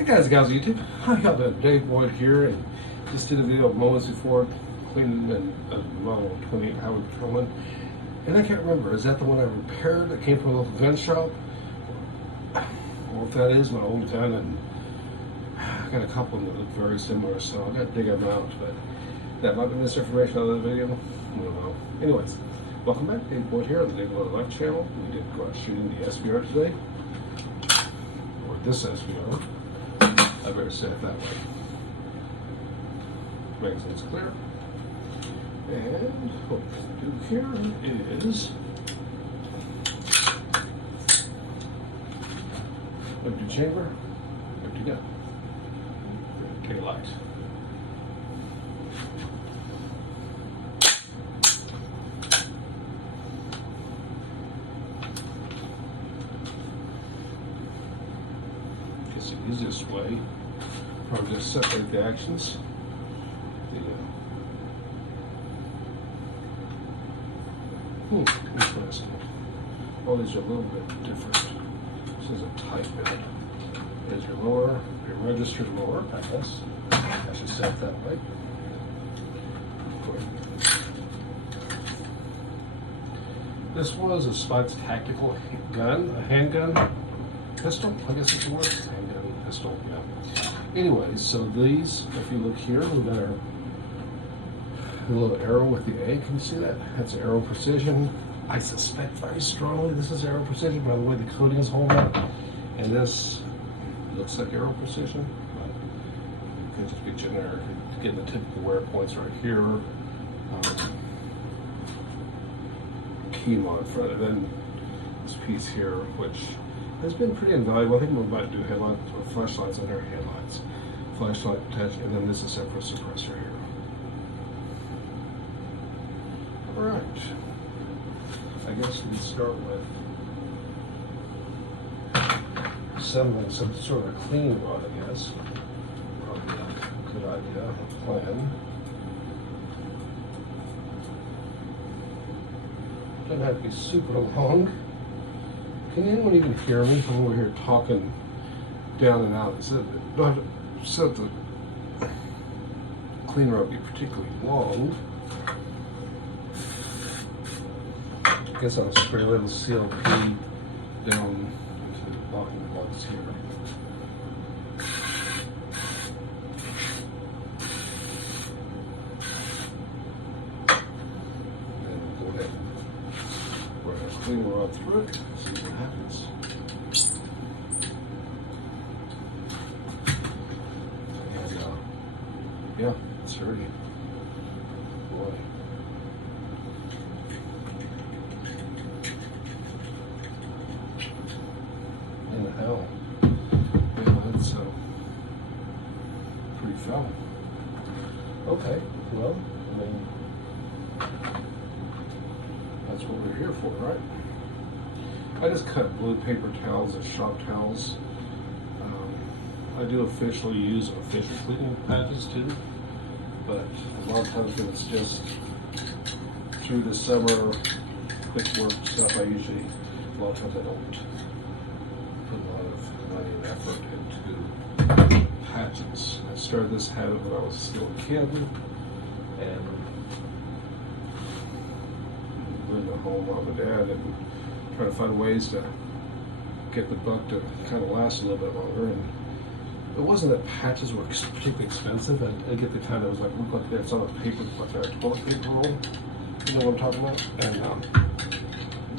Hey guys and gals on YouTube, how y'all doing? Dave Boyd here, and just did a video moments before cleaning a Model 28 Highway Patrolman. And I can't remember, is that the one I repaired that came from a local gun shop? Or if that is my old gun, and I got a couple that look very similar, so I got to dig them out, but that might be misinformation out of the video. I don't know. Anyways, welcome back. Dave Boyd here on the David-Laurie-Life channel. We did go out shooting the SBR today, or this SBR. I better say it that way. Magazine's clear. And what we're going to do here is empty chamber, empty gun, daylight. Guess the easiest way, probably just separate the actions. Interesting. All these are a little bit different. This is a tight bit. There's your lower, your registered lower, I guess. I should set it that way. This was a Spike's tactical gun, a handgun, pistol, I guess it's the word. Handgun, pistol, yeah. Anyways, so these, if you look here, we've got our little arrow with the A. Can you see that? That's Aero Precision. I suspect very strongly this is Aero Precision by the way the coating is holding up. And this looks like Aero Precision, but it could just be generic. Getting the typical wear points right here. Keymo in front of it. And this piece here, which has been pretty invaluable. I think we're about to do headlights or flashlights under headlights. Flashlight attached, and then this is separate suppressor here. Alright, I guess we start with assembling some sort of clean rod, I guess. Probably a good idea, a plan. Doesn't have to be super long. Can anyone even hear me? I'm over here talking down and out. Do I have to set the clean rod be particularly long? I guess I'll spray a little CLP down into the locking plugs here. And we'll go ahead and run a clean rod through it, see what happens. And yeah, it's dirty. Boy. Hell, yeah, that's pretty foul. Okay, well, I mean, that's what we're here for, right? I just cut blue paper towels as shop towels. I do officially use official cleaning patches too, but a lot of times when it's just through the summer quick work stuff, a lot of times I don't put a lot of money and effort into patches. I started this habit when I was still a kid, and living at home, mom and dad, and trying to find ways to get the buck to kind of last a little bit longer. And it wasn't that patches were particularly expensive. I get the kind that was like look like it's on a paper, like a toilet paper roll. You know what I'm talking about? And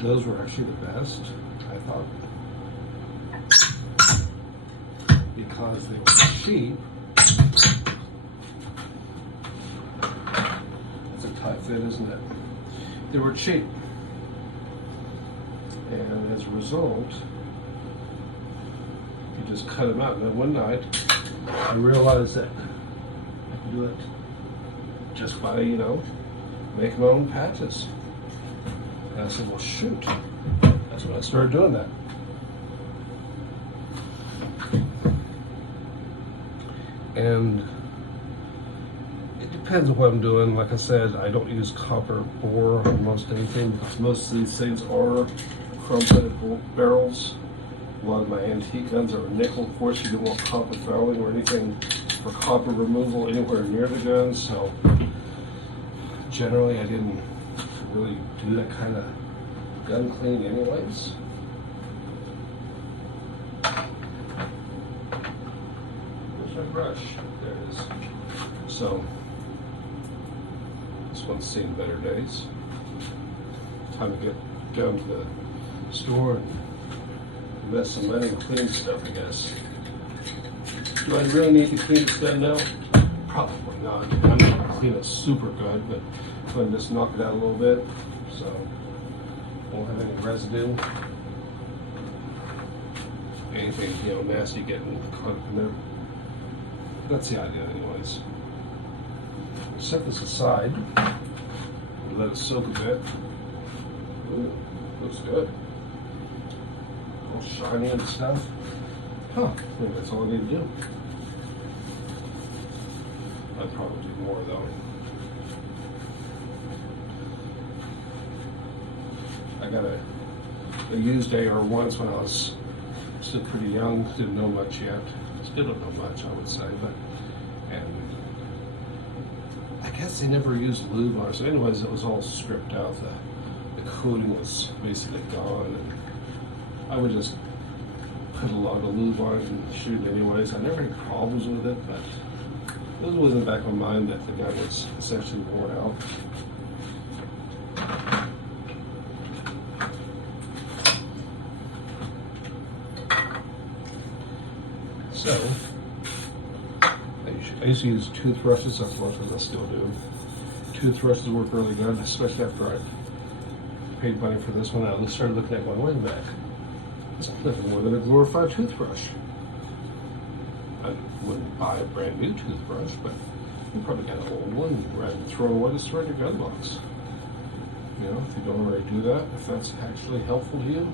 those were actually the best, I thought. Because they were cheap. It's a tight fit, isn't it? They were cheap. And as a result, you just cut them out. And then one night, I realized that I could do it just by, making my own patches. And I said, well, shoot. That's when I started doing that. And it depends on what I'm doing. Like I said, I don't use copper bore on most anything because most of these things are chrome-plated barrels. a lot of my antique guns are nickel. Of course, you don't want copper fouling or anything for copper removal anywhere near the gun, so generally I didn't really do that kind of gun clean anyways. Where's my brush? There it is. So, this one's seen better days. Time to get down to the store and invest some money in cleaning stuff, I guess. Do I really need to clean this gun now? Probably not. I'm not going to clean it super good, but I'm going to just knock it out a little bit so won't have any residue. Anything, nasty getting caught up in there. That's the idea anyways. Set this aside and let it soak a bit. Ooh, looks good. All shiny and stuff. Huh, I think that's all I need to do. I'd probably do more though. I got a used AR once when I was still pretty young, didn't know much yet. Still don't know much, I would say, and I guess they never used lube on it. So anyways, it was all stripped out. The coating was basically gone, and I would just put a lot of lube on it and shoot it anyways. I never had problems with it, but it was in the back of my mind that the gun was essentially worn out. So, I used to use toothbrushes, as much as I still do. Toothbrushes work really good, especially after I paid money for this one. I started looking at going, wait a minute, it's nothing more than a glorified toothbrush. I wouldn't buy a brand new toothbrush, but you probably got an old one, rather than throw it away, just throw it in your gun box. If you don't already do that, if that's actually helpful to you,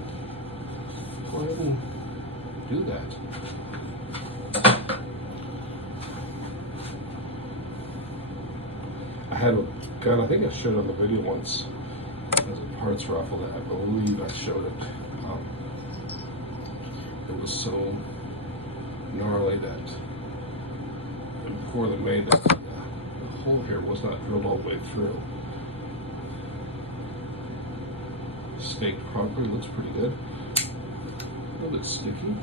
go ahead and do that. I had a gun, I think I showed on the video once, as a parts raffle that I believe I showed it. It was so gnarly that poorly made that the hole here was not drilled all the way through. Staked properly, looks pretty good. A little bit sticky.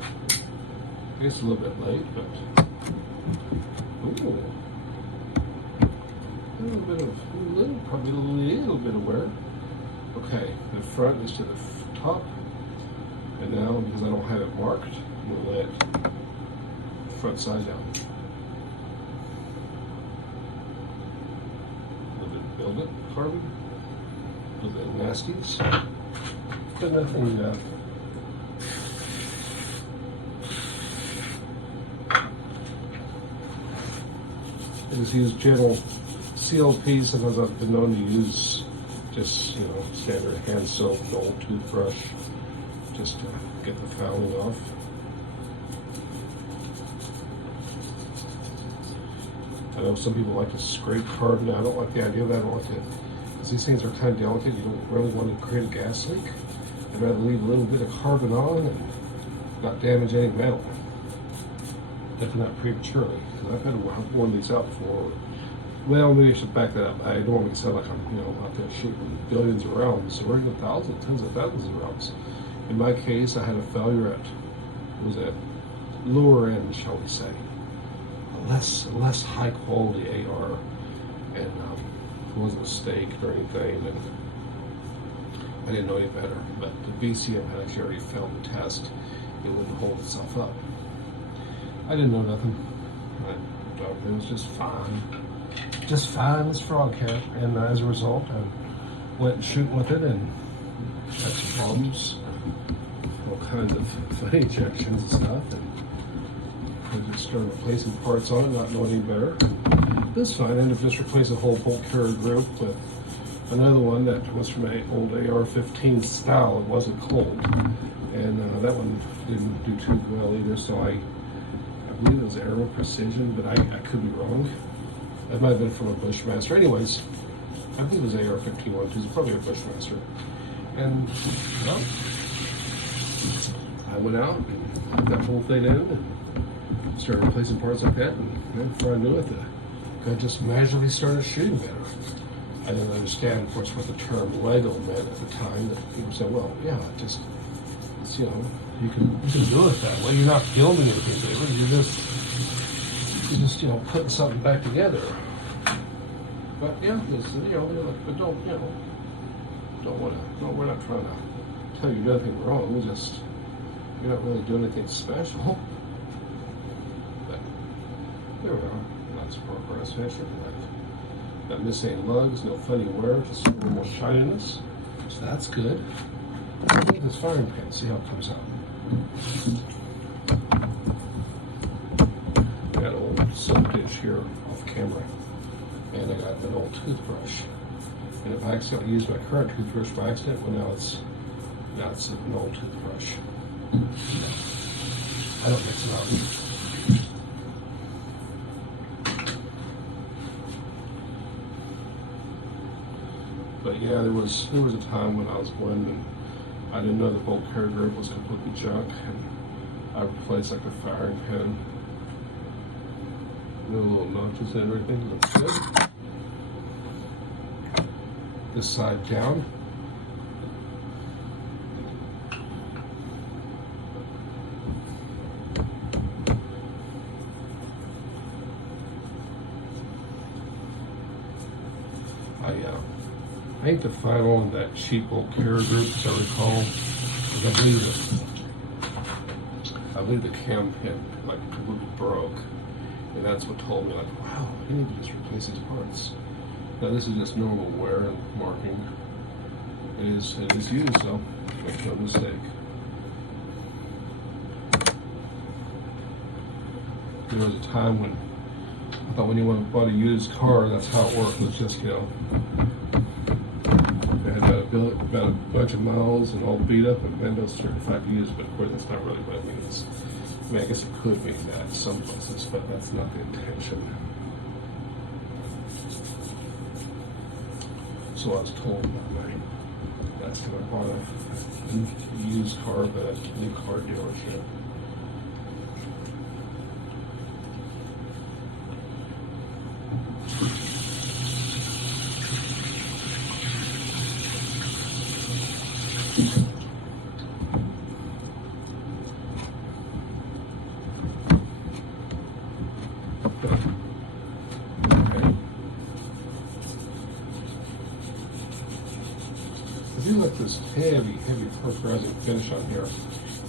I guess a little bit late, but ooh. Probably a little bit of wear. Okay, the front is to the top, and now because I don't have it marked, I'm going to lay it front side down. A little bit of velvet carbon, a little bit of nasties, but nothing. I just use general CLP. Sometimes I've been known to use just, standard hand soap, an old toothbrush, just to get the fouling off. I know some people like to scrape carbon. I don't like the idea of that. I don't like to, because these things are kind of delicate. You don't really want to create a gas leak. I'd rather leave a little bit of carbon on and not damage any metal. Definitely not prematurely, because I've had to worn these out before. Well, maybe I should back that up. I don't want to sound like I'm, out there shooting billions of rounds, or even thousands, tens of thousands of rounds. In my case, I had a failure at, lower end, shall we say, a less high quality AR, and it wasn't staked or anything, and I didn't know any better. But the VCM had actually already failed the test; it wouldn't hold itself up. I didn't know nothing. It was just fine as frog hair, and as a result, I went shooting with it and had some problems, all kinds of funny ejections and stuff, and I just started replacing parts on it, not knowing any better. It was fine. I ended up just replacing a whole bolt carrier group with another one that was from an old AR-15 style. It wasn't cold, and that one didn't do too well either, so I believe it was Arrow Precision, but I could be wrong. That might have been from a Bushmaster. Anyways, I believe it was AR-15 one, too. It's probably a Bushmaster. And, well, I went out and put that whole thing in and started replacing parts like that, and then before I knew it, the gun just magically started shooting better. I didn't understand, of course, what the term Lego meant at the time. That people said, well, yeah, it's, you know, you can do it that way. You're not building anything, David. You're just you know, putting something back together. But yeah, it's, you know, they're like, but don't, you know, we're not trying to tell you nothing wrong. We're just, you're not really doing anything special. But there we are. Lots of progress. Not missing any lugs, no funny wear, just normal shininess. So that's good. Look at this firing pin, see how it comes out. I got an old soap dish here off camera, and I got an old toothbrush. And if I accidentally use my current toothbrush by accident, well, now it's an old toothbrush. I don't mix it up. But yeah, there was a time when I was going and I didn't know the bolt carrier grip was completely junk, and I replaced like the firing pin. The little notches and everything looks good. This side down. I think the final on that cheap bolt carrier group, as I recall, was I believe the cam pin like completely broke, and that's what told me like, wow, you need to just replace these parts. Now this is just normal wear and marking. It is used, so make no mistake. There was a time when I thought when you bought a used car, that's how it worked. It's just, you know, about a bunch of miles and all beat up and Windows certified to use, but of course that's not really what it means. I mean, I guess it could mean that in some places, but that's not the intention. So I was told by my last time I bought a used car at a new car dealership. I do like this heavy perforating finish on here,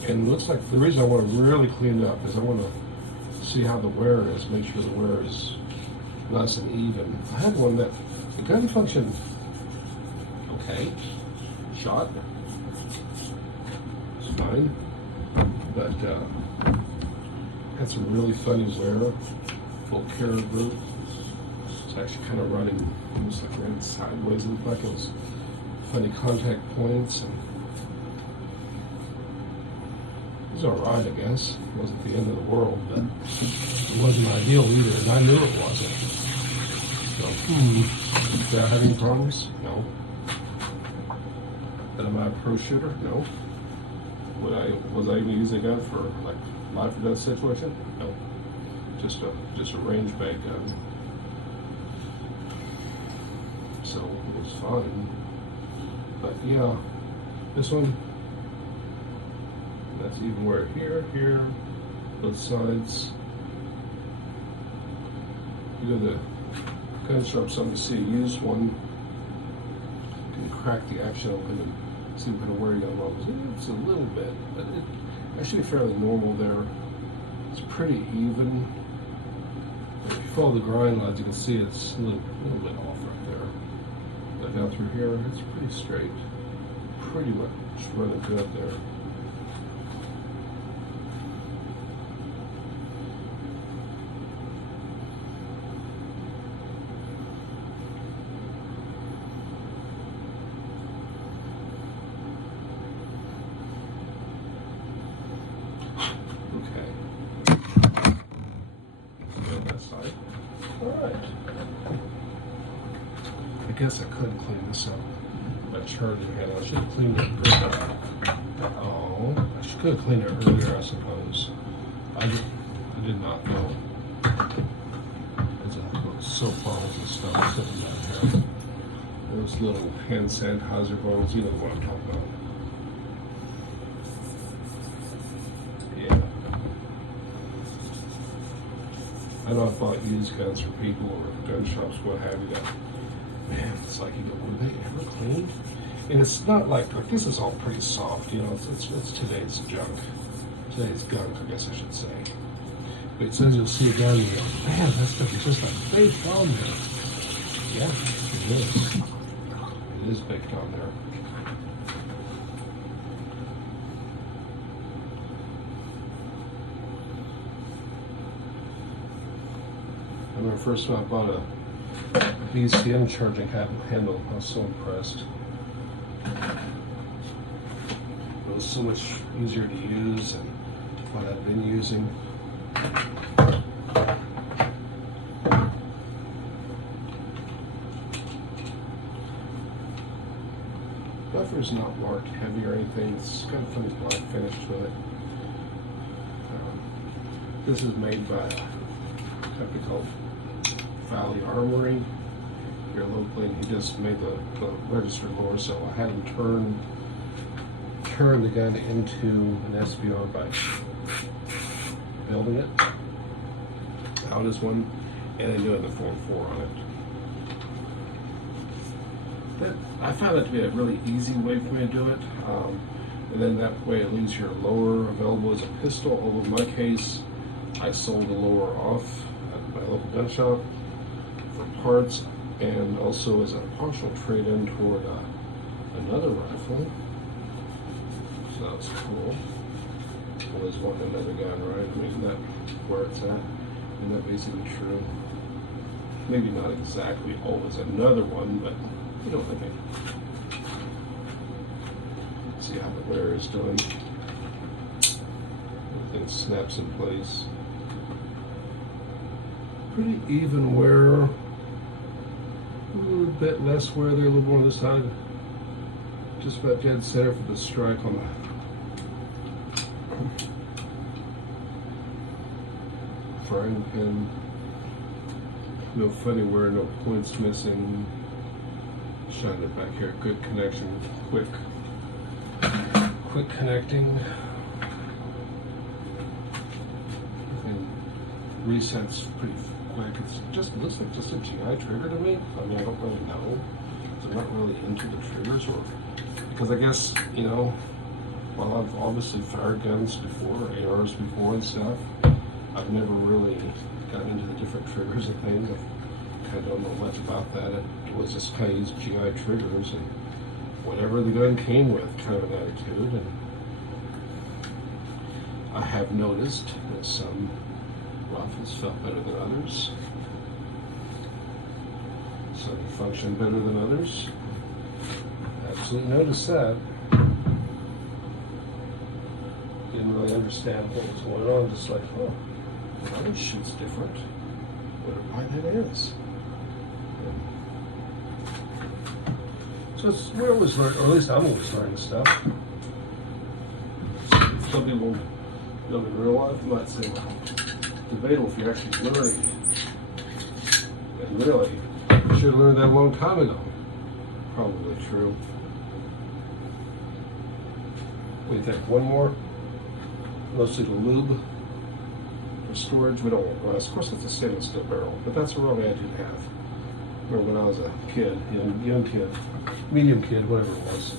and it looks like the reason I want to really clean it up is I want to see how the wear is, make sure the wear is nice and even. I had one that the gun functioned okay, shot, it's fine, but had some really funny wear, full carrier group. It's actually kind of running almost like ran sideways. It looked like it was funny contact points, and it was alright, I guess. It wasn't the end of the world, but it wasn't ideal either, and I knew it wasn't. So, did I have any problems? No. And am I a pro shooter? No. Was I even using a gun for like life or death situation? No. Just a range bag gun. So it was fine. But yeah, this one, that's even wear here, both sides. You go the gun shop, something to see a used one. You can crack the action open and see what kind of wear you got along. It's a little bit, but it's actually fairly normal there. It's pretty even. If you follow the grind lines, you can see it's a little bit off right there. But down through here, it's pretty straight. Pretty much running good there. Okay. That side. All right. I guess I could clean this up. I turned it again. I should have cleaned it good. Oh, I She could have cleaned it earlier, I suppose. I did not know. There's soap bottles and stuff sitting down here. Those little hand sanitizer bottles, you know what I'm talking about. Yeah. I know I bought used guns for people or gun shops, what have you. Man, it's like you go, were they ever cleaned? And it's not like this is all pretty soft, you know. It's today's junk, today's gunk, I guess I should say. But it says you'll see a gun, and you go, man, that stuff is just like baked on there. Yeah, it is. It is baked on there. I remember first time I bought a BCM charging handle, I was so impressed. It was so much easier to use than what I've been using. Buffer's not marked heavy or anything. It's got a funny black finish to it. This is made by a company called Armoury here locally. He just made the register lower, so I had him turn the gun into an SBR by building it out as one, and then doing the Form 4 on it. I found that to be a really easy way for me to do it, and then that way it leaves your lower available as a pistol. Although in my case, I sold the lower off at my local gun shop for parts, and also as a partial trade-in toward another rifle. So that was cool. Always wanting another gun, right? I mean, that where it's at. And that basically true. Maybe not exactly always another one, but you know what I mean. See how the wear is doing. Everything snaps in place. Pretty even wear. A little bit less wear there, a little more on this side. Just about dead center for the strike on the frying pan. No funny wear, no points missing. Shine it back here. Good connection. Quick connecting. And resets pretty quick. It looks like just a GI trigger to me. I mean, I don't really know. I'm not really into the triggers, or because I guess, you know, while I've obviously fired guns before, ARs before and stuff, I've never really gotten into the different triggers and things. I kind of don't know much about that. It was just kind of used GI triggers and whatever the gun came with, kind of an attitude. And I have noticed that some rifles felt better than others. Some function better than others. Absolutely noticed that. Didn't really understand what was going on. Just like, oh, well, this shoots different. Wonder why that is. So it's, we're always learning, or at least I'm always learning stuff. Some people don't in real life might say, well, debatable if you're actually learning. And really, you should have learned that a long time ago. Probably true. What do you think? One more? Mostly the lube for storage. We don't want rust. Of course, it's a stainless steel barrel, but that's a wrong attitude to have. Remember when I was a kid, young kid, medium kid, whatever it was,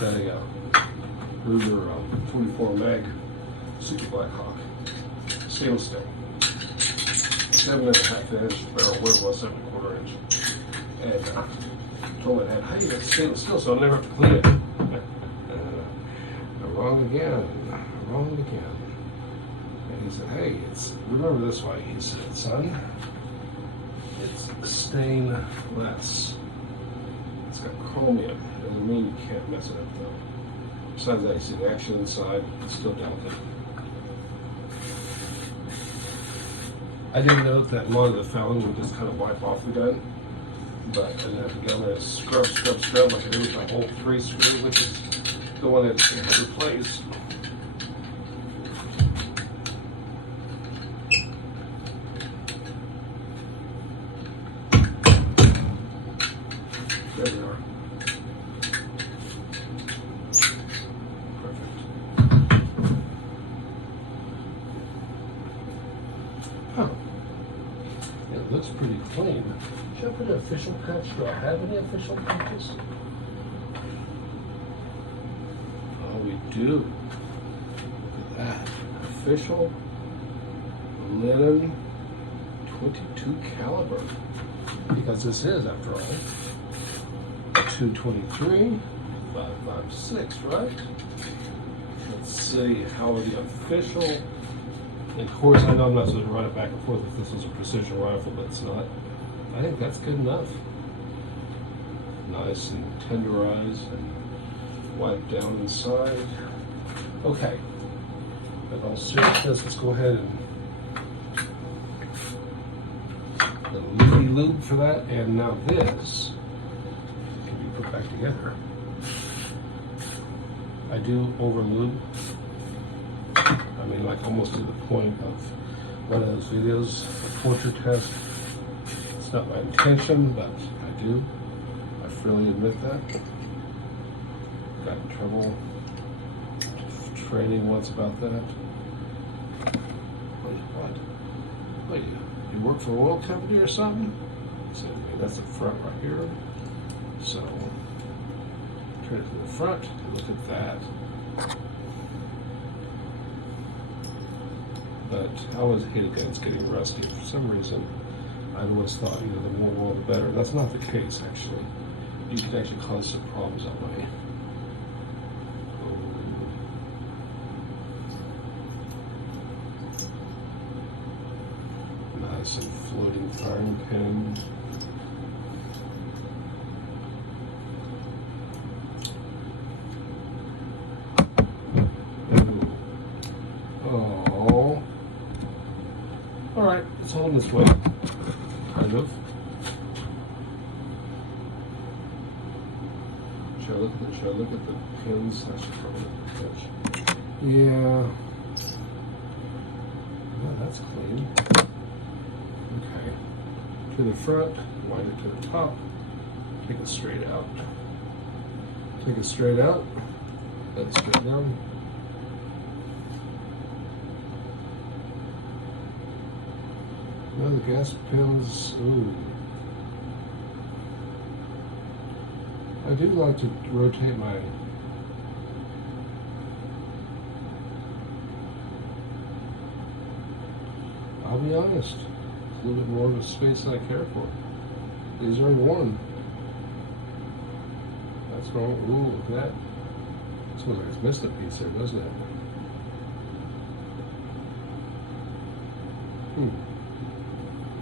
got a Ruger 44 mag Super Blackhawk, stainless steel, 7.5 inch barrel, where it was 7.25 inch, and told my dad, hey, that's stainless steel, so I'll never have to clean it. Wrong again. And he said, hey, remember this way. He said, son, it's stainless. It's got chromium. Doesn't mean you can't mess it up though. Besides that, you see the action inside, it's still delicate. I didn't know that a lot of the fouling would just kind of wipe off the gun, but I didn't have to go there and scrub like I did with my whole 3 screw, which is the one that I had replaced. looks pretty clean. Should I put an official patch? Do I have any official patches? Oh, we do. Look at that. Official linen 22 caliber. Because this is, after all, a 223 5.56, right? Let's see how are the official. And of course, I know I'm not supposed to run it back and forth if this was a precision rifle, but it's not. I think that's good enough. Nice and tenderized and wiped down inside. Okay. With all seriousness, let's go ahead and the looky lube for that. And now this can be put back together. I do over lube. I mean, like almost to the point of one of those videos, a torture test. It's not my intention, but I do. I freely admit that. Got in trouble training once about that. What? You work for an oil company or something? So that's the front right here. So turn it to the front. Look at that. But I always hate against getting rusty. For some reason, I've always thought, the more oil, the better. That's not the case, actually. You can actually cause some problems that way. Nice and floating firing pin. Alright, it's holding its weight. Kind of. Should I look at the pins? I should probably look at the pitch. Yeah. No, that's clean. Okay. To the front, wind it to the top. Take it straight out. Take it straight out. Let it straight down. Well, the gas pins, ooh. I do like to rotate my I'll be honest, it's a little bit more of a space than I care for. These are in one. That's wrong. Ooh, look at that. It smells like it's missed a piece there, doesn't it?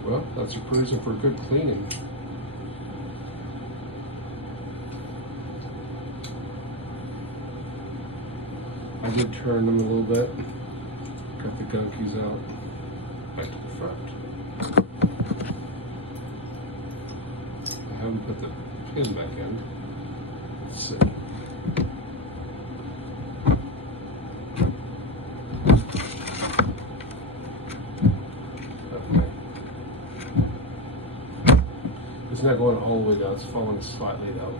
Well, that's a reason for good cleaning. I did turn them a little bit. Got the gunkies out. Back to the front. I haven't put the pin back in. Let's see. It's not going all the way down, it's falling slightly down.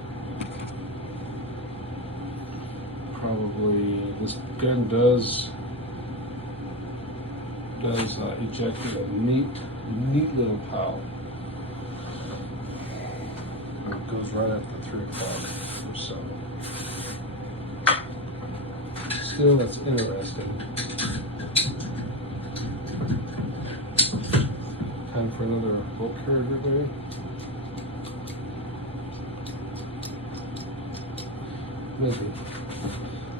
Probably, this gun does eject a neat little pile. It goes right after 3 o'clock or so. Still, that's interesting. Time for another bolt carrier today. Maybe.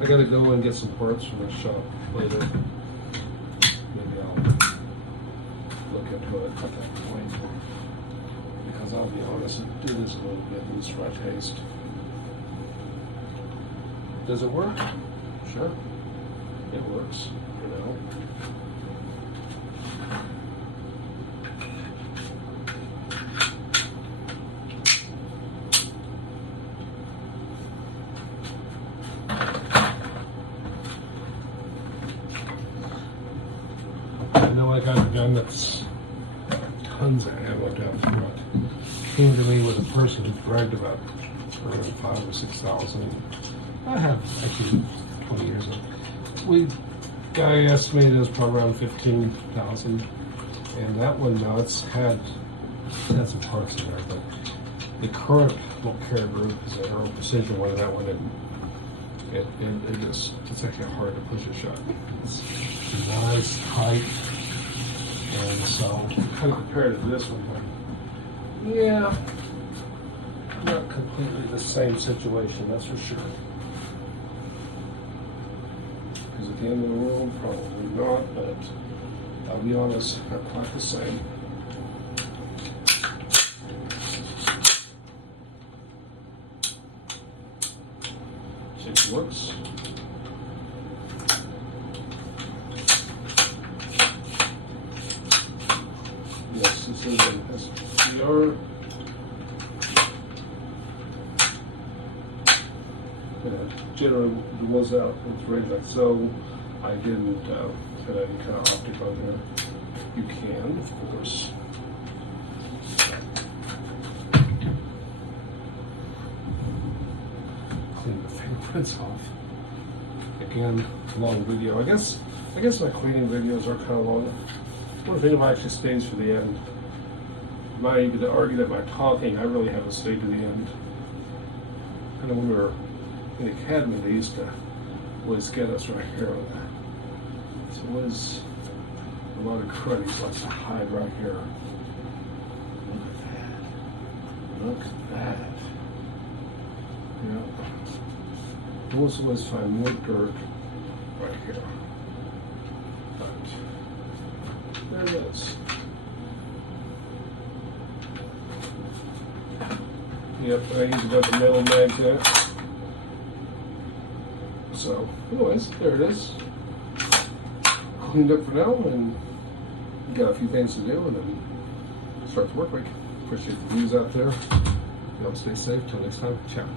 I gotta go and get some parts from the shop later. Maybe I'll look into it at that point. Because I'll be honest, it is a little bit loose for my taste. Does it work? Sure. It works, I got a gun that's tons of ammo down front. Came to me with a person who bragged about around 5,000 or 6,000. I have actually 20 years of. Guy estimated it was probably around 15,000. And that one now, it's had It had some parts in there, but the current little carrier group is an Arrow Precision one, and that one it's actually hard to push it shut. It's nice, tight, and so kind of compared to this one, but yeah, not completely the same situation, that's for sure. Is it the end of the world? Probably not, but I'll be honest, not quite the same. See if it works. Yes, this is an SBR. Generally was out with range like so. I didn't put any kind of optic on there. You can, of course. Clean the fingerprints off. Again, long video. I guess my cleaning videos are kind of long. One thing I actually stays for the end. You could argue that by talking, I really haven't stayed to the end. Kind of when we were in the academy, they used to always get us right here on that. So it was a lot of cruddies likes to hide right here. Look at that. Look at that. Yeah. You always find more dirt right here. But there it is. Yep, I usually got the metal magnet. So, anyways, there it is. Cleaned up for now, and got a few things to do, and then start the work week. Appreciate the views out there. Y'all stay safe. Till next time. Ciao.